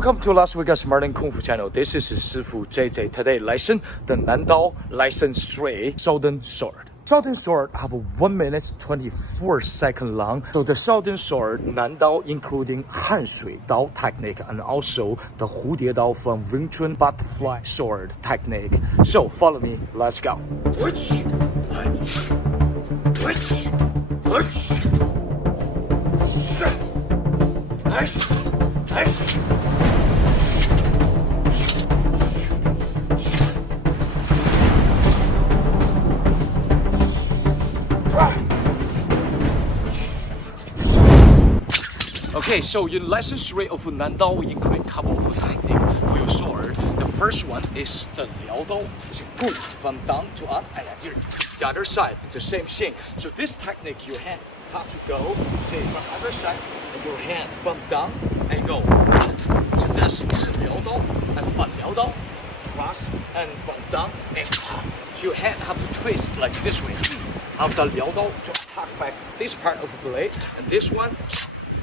Welcome to Las Vegas Martin Kung Fu channel. This is 师傅 JJ. Today lesson the 南刀 lesson 3 Southern sword. Southern sword have a 1 minute 24 second long. So the Southern sword 南刀 including 汉水刀 technique and also the 蝴蝶刀 from Wing Chun butterfly sword technique. So follow me. Let's go. Okay, so in lesson 3 of 南刀 we include a couple of techniques for your sword. The first one is the 撩刀, which is boom from down to up, and then the other side, the same thing. So this technique, your hand have to go, say from other side, and your hand from down and go. So this is 撩刀 and 反撩刀, cross and from down and up. So your hand have to twist like this way. After 撩刀 to attack back this part of the blade, and this one.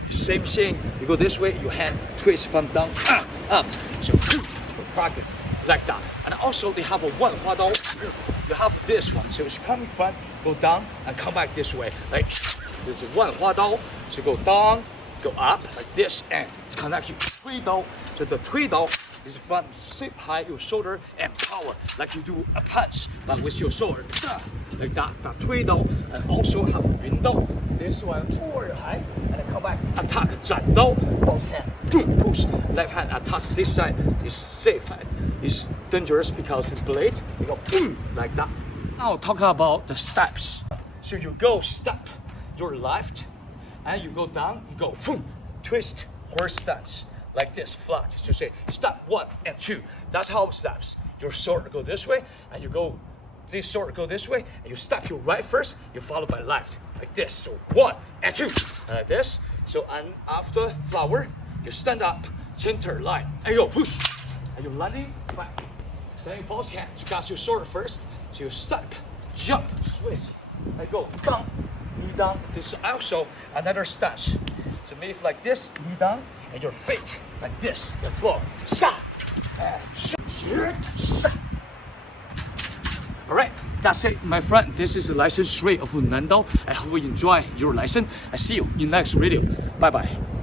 Same thing, you go this way, your hand twist from down, up. So practice like that. And also they have a 1花刀. You have this one, so it's coming front, go down and come back this way. Like there's a 1花刀, so go down, go up like this and connect you 推刀. So the 推刀is from sit high your shoulder and power, like you do a punch, but with your sword. Like that, 推刀. And also have 云刀. This one forward high and come back, attack 斩刀, both hand, push, left hand attach this side is safe, it's dangerous because the blade, you go like that. Now talk about the steps. So you go step your left and you go down, you go twist horse stance like this, flat. So say step 1 and 2. That's how it steps. Your sword go this way and you go this sword go this way, and you step your right first, you follow by left, like this. So 1 and 2, like this. So and after flower, you stand up, center line, and you go push, and you landing back. Then both hands, you got your sword first, so you step, jump, switch, and go down, knee down. This is also another stance. So move like this, knee down, and your feet like this, the floor. Stop, stop. Alright, that's it, my friend. This is lesson 3 of 南刀. I hope you enjoy your lesson. I see you in next video. Bye bye.